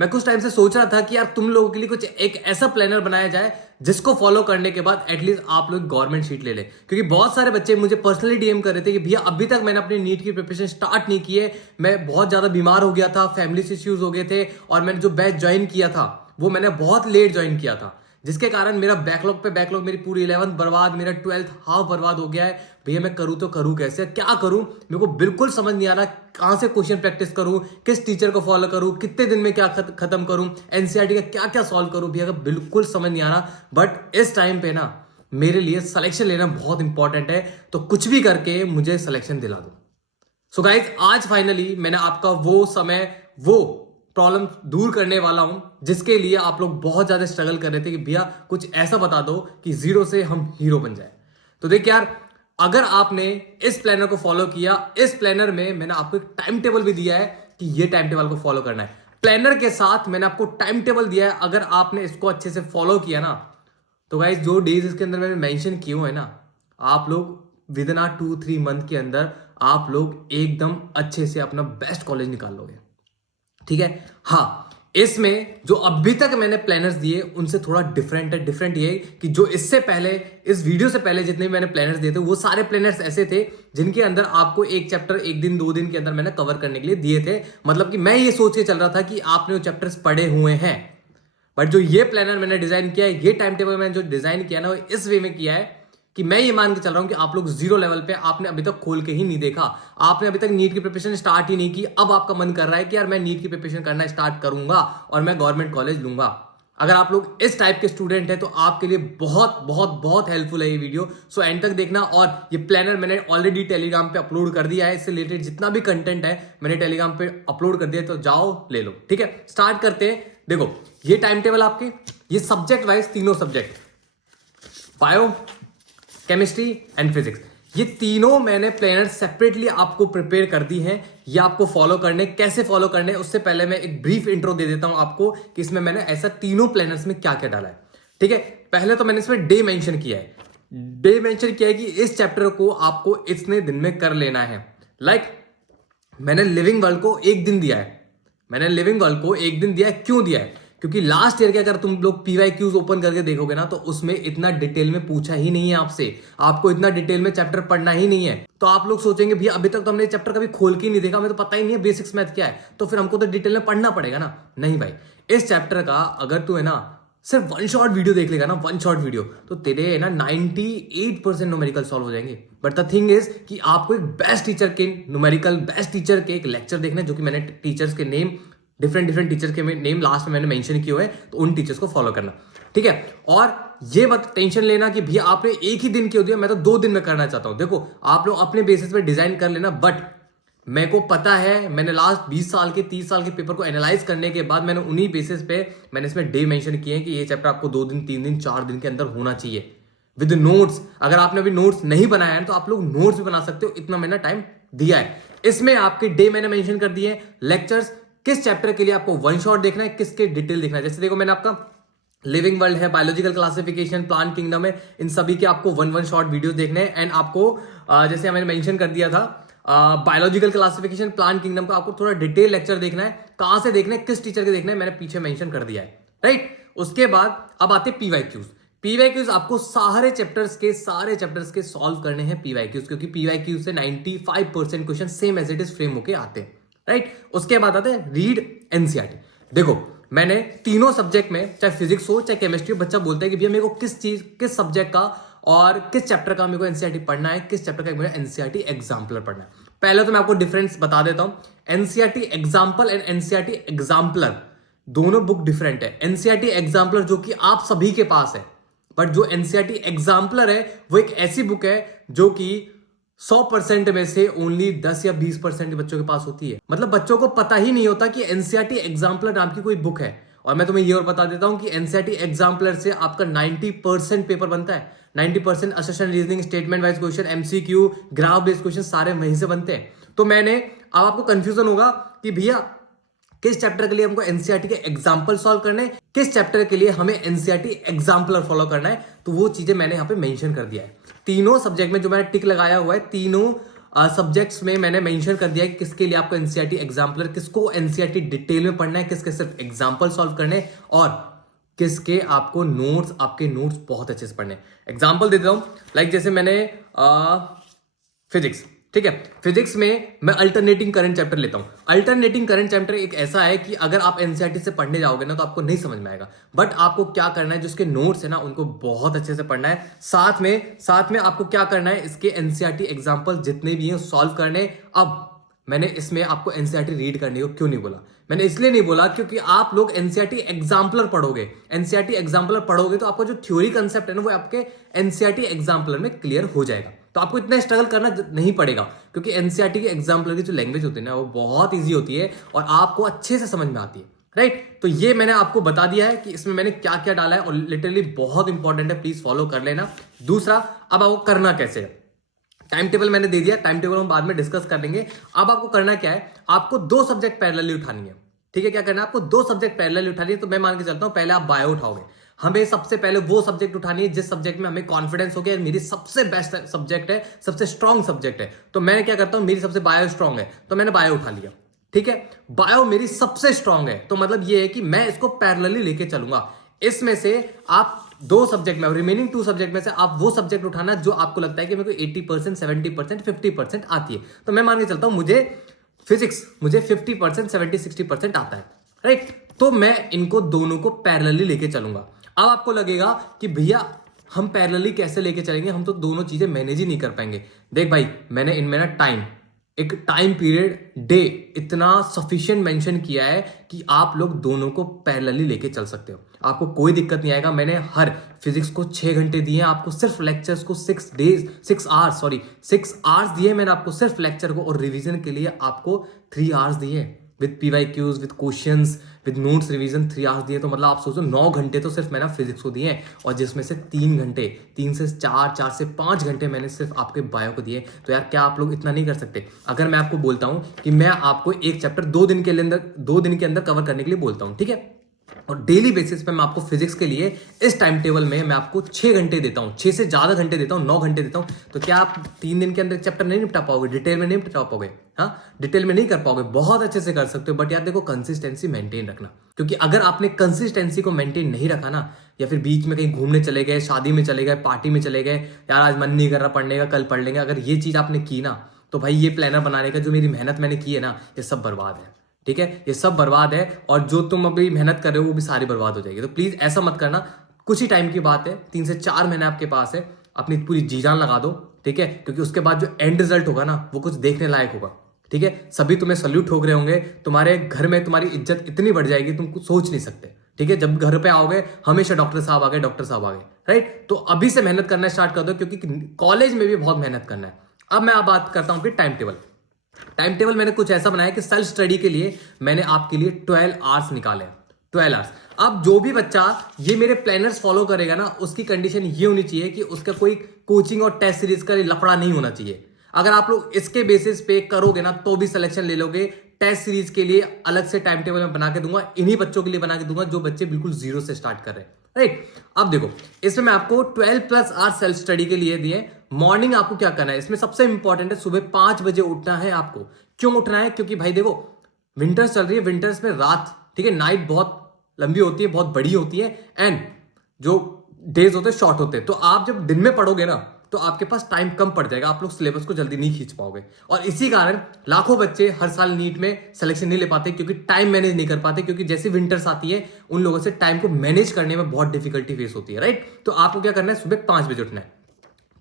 मैं कुछ टाइम से सोच रहा था कि यार तुम लोगों के लिए कुछ एक ऐसा प्लानर बनाया जाए जिसको फॉलो करने के बाद एटलीस्ट आप लोग गवर्नमेंट सीट ले ले। क्योंकि बहुत सारे बच्चे मुझे पर्सनली डीएम कर रहे थे कि भैया अभी तक मैंने अपनी नीट की प्रिपरेशन स्टार्ट नहीं की है, मैं बहुत ज्यादा बीमार हो गया था, फैमिली इश्यूज हो गए थे, और मैंने जो बैच ज्वाइन किया था वो मैंने बहुत लेट ज्वाइन किया था, जिसके कारण मेरा बैकलॉग पे बैकलॉग, मेरी पूरी 11th बर्बाद, मेरा 12th हाफ बर्बाद हो गया है। भैया मैं करूँ तो करूँ कैसे, क्या करूँ, मेरे को बिल्कुल समझ नहीं आ रहा। कहाँ से क्वेश्चन प्रैक्टिस करूँ, किस टीचर को फॉलो करूँ, कितने दिन में क्या खत्म करूँ, एनसीईआरटी का क्या क्या सॉल्व करूँ, भैया बिल्कुल समझ नहीं आ रहा। बट इस टाइम पे ना मेरे लिए सिलेक्शन लेना बहुत इंपॉर्टेंट है, तो कुछ भी करके मुझे सिलेक्शन दिला दो। सो गाइज आज फाइनली मैंने आपका वो समय, वो प्रॉब्लम दूर करने वाला हूं जिसके लिए आप लोग बहुत ज्यादा स्ट्रगल कर रहे थे कि भैया कुछ ऐसा बता दो कि जीरो से हम हीरो बन जाए। तो देख यार, अगर आपने इस प्लानर को फॉलो किया, इस प्लानर में मैंने आपको एक टाइम टेबल भी दिया है कि ये टाइम टेबल को फॉलो करना है। प्लानर के साथ मैंने आपको टाइम टेबल दिया है, अगर आपने इसको अच्छे से फॉलो किया ना, तो गाइज जो डेज इसके अंदर मैंने मेंशन किए हुए हैं ना, आप लोग विद इन 2-3 मंथ के अंदर आप लोग एकदम अच्छे से अपना बेस्ट कॉलेज निकाल लोगे। ठीक है। हाँ, इसमें जो अभी तक मैंने प्लानर्स दिए उनसे थोड़ा डिफरेंट है। डिफरेंट ये कि जो इससे पहले, इस वीडियो से पहले जितने भी मैंने प्लानर्स दिए थे वो सारे प्लानर्स ऐसे थे जिनके अंदर आपको एक चैप्टर 1 दिन 2 दिन के अंदर मैंने कवर करने के लिए दिए थे। मतलब कि मैं ये सोच के चल रहा था कि आपने वो चैप्टर्स पढ़े हुए हैं। बट जो ये प्लानर मैंने डिजाइन किया है, ये टाइम टेबल मैंने जो डिजाइन किया ना, वो इस वे में किया है कि मैं ये मान के चल रहा हूं कि आप लोग जीरो लेवल पे, आपने अभी तक खोल के ही नहीं देखा, आपने अभी तक नीट की प्रिपरेशन स्टार्ट ही नहीं की। अब आपका मन कर रहा है कि यार मैं नीट की प्रिपरेशन करना स्टार्ट करूंगा और मैं गवर्नमेंट कॉलेज लूंगा। अगर आप लोग इस टाइप के स्टूडेंट हैं तो आपके लिए बहुत बहुत बहुत हेल्पफुल है ये वीडियो। सो एंड तक देखना। और ये प्लानर मैंने ऑलरेडी टेलीग्राम पे अपलोड कर दिया है, इससे रिलेटेड जितना भी कंटेंट है मैंने टेलीग्राम पे अपलोड कर दिया है, तो जाओ ले लो। ठीक है, स्टार्ट करते हैं। देखो ये टाइम टेबल आपके, ये सब्जेक्ट वाइज तीनों subject, bio, chemistry and physics, ये तीनों मैंने प्लानर सेपरेटली आपको प्रिपेयर कर दी हैं। ये आपको फॉलो करने, कैसे फॉलो करने, उससे पहले मैं एक ब्रीफ इंट्रो दे देता हूं आपको कि इसमें मैंने ऐसा तीनों प्लानर्स में क्या क्या डाला है। ठीक है, पहले तो मैंने इसमें डे मेंशन किया है। डे मेंशन किया है कि इस चैप्टर को आपको इतने दिन में कर लेना है। मैंने लिविंग वर्ल्ड को एक दिन दिया है। मैंने लिविंग वर्ल्ड को एक दिन दिया है। क्यों दिया है? क्योंकि लास्ट ईयर के अगर तुम लोग पीवाईक्यूज ओपन करके देखोगे ना, तो उसमें इतना डिटेल में पूछा ही नहीं है आपसे, आपको इतना डिटेल में चैप्टर पढ़ना ही नहीं है। तो आप लोग सोचेंगे भैया अभी तक तो हमने चैप्टर कभी खोल के नहीं देखा, हमें तो पता ही नहीं है बेसिक्स मैथ क्या है, तो फिर हमको तो डिटेल में पढ़ना पड़ेगा ना। नहीं भाई, इस चैप्टर का अगर तू है ना सिर्फ वन शॉट वीडियो देख लेगा ना, वन शॉट वीडियो, तो तेरे है ना 98% न्यूमेरिकल सॉल्व हो जाएंगे। बट द थिंग इज कि आपको एक बेस्ट टीचर के न्यूमेरिकल, बेस्ट टीचर के एक लेक्चर देखना है, जो कि मैंने टीचर्स के नेम, डिफरेंट टीचर्स के नेम लास्ट में मैंने मेंशन किए हुए हैं, तो उन टीचर्स को फॉलो करना। ठीक है, और ये मत टेंशन लेना कि भैया आपने एक ही दिन क्यों दिया, मैं तो 2 दिन में करना चाहता हूं। देखो आप लोग अपने बेसिस पे डिजाइन कर लेना, बट मेरे को पता है, मैंने लास्ट 20 साल के 30 साल के पेपर को एनालाइज करने के बाद मैंने उन्हीं बेसिस पे मैंने इसमें डे मेंशन किए हैं कि ये चैप्टर आपको 2 दिन 3 दिन 4 दिन के अंदर होना चाहिए विद नोट्स। अगर आपने अभी नोट्स नहीं बनाया है तो आप लोग नोट्स भी बना सकते हो, इतना मैंने टाइम दिया है। इसमें आपके डे मैंने मेंशन कर दिए, लेक्चर्स किस चैप्टर के लिए आपको वन शॉट देखना है, किसके डिटेल देखना है। जैसे देखो मैंने आपका लिविंग वर्ल्ड है, बायोलॉजिकल क्लासिफिकेशन, प्लांट किंगडम है, इन सभी के आपको वन शॉट वीडियोस देखने हैं। एंड आपको जैसे मैंने मेंशन कर दिया था बायोलॉजिकल क्लासिफिकेशन, प्लांट किंगडम का आपको थोड़ा डिटेल लेक्चर देखना है, कहां से देखना है, किस टीचर के देखना है, मैंने पीछे मेंशन कर दिया है। राइट, उसके बाद अब आते पीवाईक्यूज। पीवाईक्यूज आपको सारे चैप्टर्स के सॉल्व करने हैं पीवाईक्यूज, क्योंकि पीवाईक्यूज से 95% question same as it is frame होके आते हैं। राइट, उसके बाद आते हैं रीड एनसीईआरटी। देखो मैंने तीनों सब्जेक्ट में, चाहे फिजिक्स हो चाहे केमिस्ट्री, बच्चा बोलता है कि भैया मेरे को किस सब्जेक्ट का और किस चैप्टर का मेरे को एनसीईआरटी पढ़ना है, किस चैप्टर का मेरे एनसीईआरटी एग्जाम्पलर पढ़ना है। पहले तो मैं आपको डिफरेंस बता देता हूं। NCERT example and NCERT exemplar दोनों बुक डिफरेंट है। एनसीईआरटी एग्जाम्पलर जो कि आप सभी के पास है, बट जो एनसीईआरटी एग्जाम्पलर है वो एक ऐसी बुक है जो कि 100% में से ओनली 10 या 20% बच्चों के पास होती है। मतलब बच्चों को पता ही नहीं होता कि एनसीईआरटी एग्जाम्पलर नाम की कोई बुक है। और मैं तुम्हें ये और बता देता हूं कि एनसीईआरटी एग्जाम्पलर से आपका 90% पेपर बनता है। 90% assertion, reasoning, statement wise question, MCQ, graph based question सारे वहीं से बनते हैं। तो मैंने, अब आपको कंफ्यूजन होगा कि भैया किस चैप्टर के लिए हमको एनसीईआरटी के एग्जाम्पल सॉल्व करने हैं, किस चैप्टर के लिए हमें एनसीईआरटी एग्जाम्पलर फॉलो करना है, तो वो चीजें मैंने यहां पे मेंशन कर दिया है। तीनों सब्जेक्ट में जो मैंने टिक लगाया हुआ है, तीनों सब्जेक्ट्स में मैंने मेंशन कर दिया कि किसके लिए आपको एनसीईआरटी एग्जाम्पलर, किसको एनसीईआरटी डिटेल में पढ़ना है, किसके सिर्फ एग्जाम्पल सॉल्व करने हैं, और किसके आपको नोट्स, आपके नोट्स बहुत अच्छे से पढ़ने। एग्जाम्पल देता हूं, लाइक जैसे मैंने फिजिक्स, ठीक है, फिजिक्स में मैं अल्टरनेटिंग करंट चैप्टर लेता हूं। अल्टरनेटिंग करंट चैप्टर एक ऐसा है कि अगर आप एनसीईआरटी से पढ़ने जाओगे ना तो आपको नहीं समझ में आएगा, बट आपको क्या करना है, जो उसके नोट्स है ना उनको बहुत अच्छे से पढ़ना है। साथ में आपको क्या करना है, इसके एनसीईआरटी एग्जाम्पल जितने भी हैं सॉल्व करने। अब मैंने इसमें आपको एनसीईआरटी रीड करने को क्यों नहीं बोला, मैंने इसलिए नहीं बोला क्योंकि आप लोग एनसीईआरटी एग्जाम्पलर पढ़ोगे। एनसीईआरटी एग्जाम्पलर पढ़ोगे तो आपको जो थ्योरी कंसेप्ट है ना वो आपके एनसीईआरटी एग्जाम्पलर में क्लियर हो जाएगा, तो आपको इतना स्ट्रगल करना नहीं पड़ेगा, क्योंकि एनसीईआरटी के एग्जाम्पलर की जो लैंग्वेज होती है ना वो बहुत ईजी होती है और आपको अच्छे से समझ में आती है, राइट। तो ये मैंने आपको बता दिया है कि इसमें मैंने क्या क्या डाला है और लिटरली बहुत इंपॉर्टेंट है, प्लीज फॉलो कर लेना। दूसरा, अब आपको करना कैसे है, टाइम टेबल मैंने दे दिया, टाइम टेबल हम बाद में डिस्कस कर लेंगे। अब आपको करना क्या है, आपको 2 सब्जेक्ट पैरेलली उठानी है, ठीक है। क्या करना है, आपको 2 सब्जेक्ट पैरेलली उठानी है। तो मैं मान के चलता हूं पहले आप बायो उठाओगे, हमें सबसे पहले वो सब्जेक्ट उठानी है जिस सब्जेक्ट में हमें कॉन्फिडेंस हो गया मेरी सबसे बेस्ट सब्जेक्ट है, सबसे स्ट्रॉन्ग सब्जेक्ट है। तो मैं क्या करता हूं, मेरी सबसे बायो स्ट्रॉन्ग है तो मैंने बायो उठा लिया, ठीक है। बायो मेरी सबसे स्ट्रॉन्ग है तो मतलब ये है कि मैं इसको पैरेलली लेके चलूंगा। इसमें से आप 2 सब्जेक्ट में, रिमेनिंग 2 सब्जेक्ट में से आप वो सब्जेक्ट उठाना जो आपको लगता है कि मेरे को 80%, 70%, 50% आती है। तो मैं मान के चलता हूं मुझे फिजिक्स, मुझे 50%, 70, 60% आता है, राइट। तो मैं इनको दोनों को पैरेलली लेके चलूंगा। अब आपको लगेगा कि भैया हम पैरेलली कैसे लेके चलेंगे, हम तो दोनों चीजें मैनेज ही नहीं कर पाएंगे। देख भाई, मैंने इनमें ना एक टाइम पीरियड, डे इतना सफिशिएंट मेंशन किया है कि आप लोग दोनों को पैरेलली लेके चल सकते हो, आपको कोई दिक्कत नहीं आएगा। मैंने हर फिजिक्स को 6 घंटे दिए हैं, आपको सिर्फ लेक्चर्स को 6 आवर्स दिए मैंने आपको सिर्फ लेक्चर को, और रिवीजन के लिए आपको 3 आवर्स दिए with PYQs, with questions, with notes revision 3 hours दिए। तो मतलब आप सोचो 9 घंटे तो सिर्फ मैंने फिजिक्स को दिए हैं, और जिसमें से 3 घंटे, 3 से 4, 4 से 5 घंटे मैंने सिर्फ आपके बायो को दिए। तो यार क्या आप लोग इतना नहीं कर सकते? अगर मैं आपको बोलता हूं कि मैं आपको एक चैप्टर 2 दिन के अंदर कवर करने के लिए बोलता हूं, ठीक है, और डेली बेसिस पे मैं आपको फिजिक्स के लिए इस टाइम टेबल में मैं आपको 6 घंटे देता हूं, 6 से ज्यादा घंटे देता हूं, 9 घंटे देता हूं, तो क्या आप 3 दिन के अंदर चैप्टर नहीं निपटा पाओगे? डिटेल में नहीं निपटा पाओगे? हाँ, डिटेल में नहीं कर पाओगे, बहुत अच्छे से कर सकते हो, बट यार देखो कंसिस्टेंसी मेंटेन रखना, क्योंकि अगर आपने कंसिस्टेंसी को मेंटेन नहीं रखा ना, या फिर बीच में कहीं घूमने चले गए, शादी में चले गए, पार्टी में चले गए, यार आज मन नहीं कर रहा पढ़ने का, कल पढ़ लेंगे, अगर ये चीज आपने की ना, तो भाई ये प्लानर बनाने का जो मेरी मेहनत मैंने की है ना, ये सब बर्बाद है, ठीक है, ये सब बर्बाद है, और जो तुम अभी मेहनत कर रहे हो वो भी सारी बर्बाद हो जाएगी। तो प्लीज ऐसा मत करना, कुछ ही टाइम की बात है, 3 से 4 महीने आपके पास है, अपनी पूरी जी जान लगा दो, ठीक है, क्योंकि उसके बाद जो एंड रिजल्ट होगा ना वो कुछ देखने लायक होगा, ठीक है। सभी तुम्हें सल्यूट ठोक रहे होंगे, तुम्हारे घर में तुम्हारी इज्जत इतनी बढ़ जाएगी तुम कुछ सोच नहीं सकते, ठीक है। जब घर पे आओगे हमेशा डॉक्टर साहब आ गए, डॉक्टर साहब आ गए, राइट। तो अभी से मेहनत करना स्टार्ट कर दो, क्योंकि कॉलेज में भी बहुत मेहनत करना है। अब मैं बात करता हूं कि टाइम टेबल मैंने कुछ ऐसा बनाया कि सेल्फ स्टडी के लिए मैंने आपके लिए 12 आवर्स निकाले, 12 आवर्स। अब जो भी बच्चा ये मेरे प्लानर्स फॉलो करेगा ना, उसकी कंडीशन ये होनी चाहिए कि उसका कोई कोचिंग और टेस्ट सीरीज का लफड़ा नहीं होना चाहिए। अगर आप लोग इसके बेसिस पे करोगे ना तो भी सिलेक्शन ले लोगे। टेस्ट सीरीज के लिए अलग से टाइम टेबल में बना के दूंगा, इन्हीं बच्चों के लिए बना के दूंगा जो बच्चे बिल्कुल 0 से स्टार्ट कर रहे हैं, राइट। अब देखो, इसमें मैं आपको 12+ आवर्स सेल्फ स्टडी के लिए दिए। मॉर्निंग आपको क्या करना है, इसमें सबसे इंपॉर्टेंट है सुबह 5 बजे उठना है आपको। क्यों उठना है? क्योंकि भाई देखो विंटर्स चल रही है, विंटर्स में रात, ठीक है, नाइट बहुत लंबी होती है, बहुत बड़ी होती है, एंड जो डेज होते हैं शॉर्ट होते हैं। तो आप जब दिन में पढ़ोगे ना तो आपके पास टाइम कम पड़ जाएगा, आप लोग सिलेबस को जल्दी नहीं खींच पाओगे, और इसी कारण लाखों बच्चे हर साल नीट में सिलेक्शन नहीं ले पाते, क्योंकि टाइम मैनेज नहीं कर पाते, क्योंकि जैसे विंटर्स आती है उन लोगों से टाइम को मैनेज करने में बहुत डिफिकल्टी फेस होती है, राइट। तो आपको क्या करना है, सुबह 5 बजे उठना है।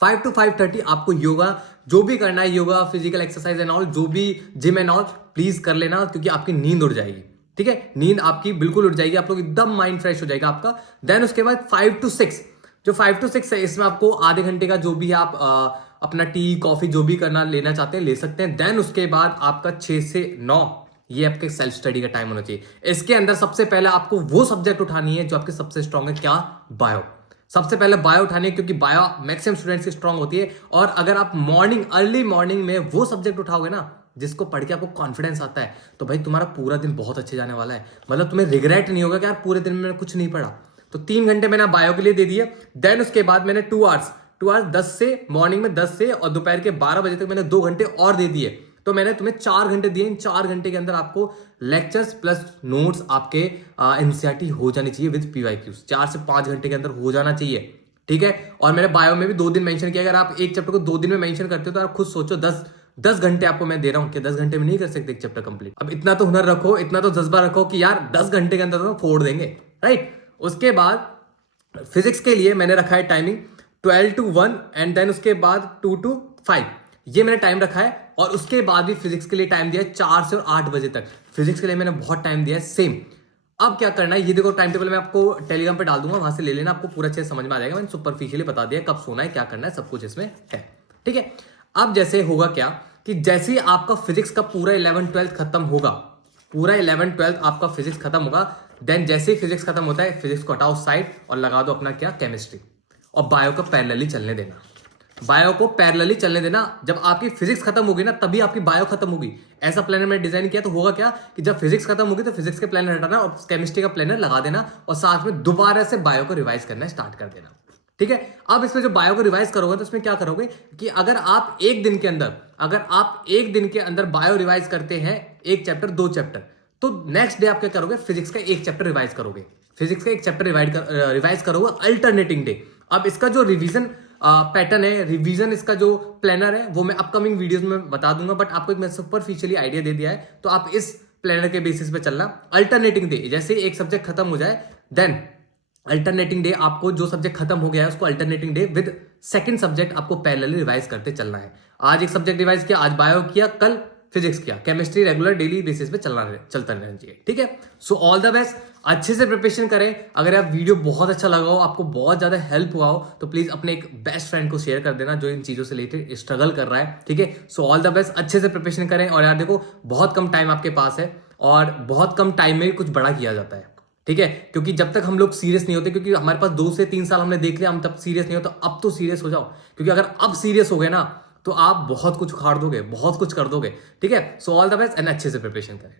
5 to 5:30 आपको योगा जो भी करना है, yoga, physical exercise and all, जो भी जिम एंड ऑल, प्लीज कर लेना, क्योंकि आपकी नींद उड़ जाएगी, ठीक है, नींद आपकी बिल्कुल उड़ जाएगी, आप लोग एकदम माइंड फ्रेश हो जाएगा आपका। देन उसके बाद 5 to 6, जो 5 to 6 है, इसमें आपको आधे घंटे का जो भी आप अपना टी कॉफी जो भी करना लेना चाहते हैं ले सकते हैं। देन उसके बाद आपका 6 से 9 ये आपके सेल्फ स्टडी का टाइम होना चाहिए। इसके अंदर सबसे पहले आपको वो सब्जेक्ट उठानी है जो आपके सबसे स्ट्रॉन्ग है, क्या? बायो। सबसे पहले बायो उठानी है, क्योंकि बायो मैक्सिमम स्टूडेंट्स की स्ट्रॉन्ग होती है। और अगर आप अर्ली मॉर्निंग में वो सब्जेक्ट उठाओगे ना जिसको पढ़ के आपको कॉन्फिडेंस आता है, तो भाई तुम्हारा पूरा दिन बहुत अच्छे जाने वाला है। मतलब तुम्हें रिग्रेट नहीं होगा कि यार पूरे दिन में कुछ नहीं पढ़ा। तो 3 घंटे मैंने बायो के लिए दे दिए। देन उसके बाद मैंने 2 आवर्स टू आवर्स 10 से मॉर्निंग में 10 से और दोपहर के 12 बजे तक मैंने 2 घंटे और दे दिए, तो मैंने तुम्हें 4 घंटे दिए। इन 4 घंटे के अंदर आपको लेक्चर्स प्लस नोट्स आपके एनसीईआरटी हो जानी चाहिए विद पीवाईक्यूज। 4 से 5 घंटे के अंदर हो जाना चाहिए, ठीक है। और मैंने बायो में भी 2 दिन मेंशन किया, अगर आप एक चैप्टर को 2 दिन में मेंशन करते हो तो आप खुद सोचो 10 घंटे आपको मैं दे रहा हूं कि 10 घंटे में नहीं कर सकते एक चैप्टर कंप्लीट। अब इतना तो हुनर रखो, इतना तो जज्बा रखो कि यार 10 घंटे के अंदर तो फोड़ देंगे, राइट। उसके बाद फिजिक्स के लिए मैंने रखा है टाइमिंग 12 to 1 एंड देन उसके बाद 2 to 5, ये मैंने टाइम रखा है। और उसके बाद भी फिजिक्स के लिए टाइम दिया है 4 से 8 बजे तक। फिजिक्स के लिए मैंने बहुत टाइम दिया है सेम। अब क्या करना है, ये देखो टाइम टेबल मैं आपको टेलीग्राम पे डाल दूंगा, वहां से ले लेना, आपको पूरा अच्छे से समझ में आ जाएगा। मैंने सुपरफिशियली बता दिया कब सोना है, क्या करना है, सब कुछ इसमें है, ठीक है। अब जैसे होगा क्या कि जैसे ही आपका फिजिक्स का पूरा 11-12 खत्म होगा, पूरा 11-12 आपका फिजिक्स खत्म होगा, देन जैसे ही फिजिक्स खत्म होता है, फिजिक्स को हटाओ साइड और लगा दो अपना क्या, केमिस्ट्री। और बायो को पैरेलली चलने देना, बायो को पैरेलली चलने देना। जब आपकी फिजिक्स खत्म होगी ना, तभी आपकी बायो खत्म होगी। ऐसा प्लानर मैंने डिजाइन किया, तो होगा क्या कि जब फिजिक्स खत्म होगी तो फिजिक्स के प्लानर हटाना और केमिस्ट्री का प्लानर लगा देना, और साथ में दोबारा से बायो को रिवाइज करना स्टार्ट कर देना, ठीक है। अब इसमें जो बायो को रिवाइज करोगे तो इसमें क्या करोगे कि अगर आप एक दिन के अंदर बायो रिवाइज करते हैं 1 चैप्टर 2 चैप्टर, तो नेक्स्ट डे आप क्या करोगे, फिजिक्स का 1 चैप्टर रिवाइज करोगे। फिजिक्स का 1 चैप्टर रिवाइज करोगे अल्टरनेटिंग डे। अब इसका जो रिवीजन पैटर्न है, रिवीजन इसका जो प्लानर है, वो मैं अपकमिंग वीडियोस में बता दूंगा, बट आपको एक मैं सुपरफिशियली आइडिया दे दिया है, तो आप इस प्लानर के बेसिस पे चलना। अल्टरनेटिंग डे, जैसे ही एक सब्जेक्ट खत्म हो जाए, देन अल्टरनेटिंग डे आपको जो सब्जेक्ट खत्म हो गया है उसको alternating day with second subject आपको पैरेलली रिवाइज करते चलना है। आज एक सब्जेक्ट रिवाइज किया, आज बायो किया, कल फिजिक्स किया, केमिस्ट्री रेगुलर डेली बेसिस पे चलता रहना चाहिए, ठीक है। सो ऑल द बेस्ट, अच्छे से प्रिपरेशन करें। अगर आप वीडियो बहुत अच्छा लगा हो, आपको बहुत ज्यादा हेल्प हुआ हो, तो प्लीज अपने एक बेस्ट फ्रेंड को शेयर कर देना जो इन चीजों से रिलेटेड स्ट्रगल कर रहा है, ठीक है। सो ऑल द बेस्ट, अच्छे से प्रिपरेशन करें। और यार देखो, बहुत कम टाइम आपके पास है और बहुत कम टाइम में कुछ बड़ा किया जाता है, ठीक है। क्योंकि जब तक हम लोग सीरियस नहीं होते, क्योंकि हमारे पास 2 से 3 साल हमने देख लिया, हम तब सीरियस नहीं होते, अब तो सीरियस हो जाओ। क्योंकि अगर अब सीरियस हो गए ना, तो आप बहुत कुछ उखाड़ दोगे, बहुत कुछ कर दोगे, ठीक है। So all the best and अच्छे से प्रिपरेशन करें।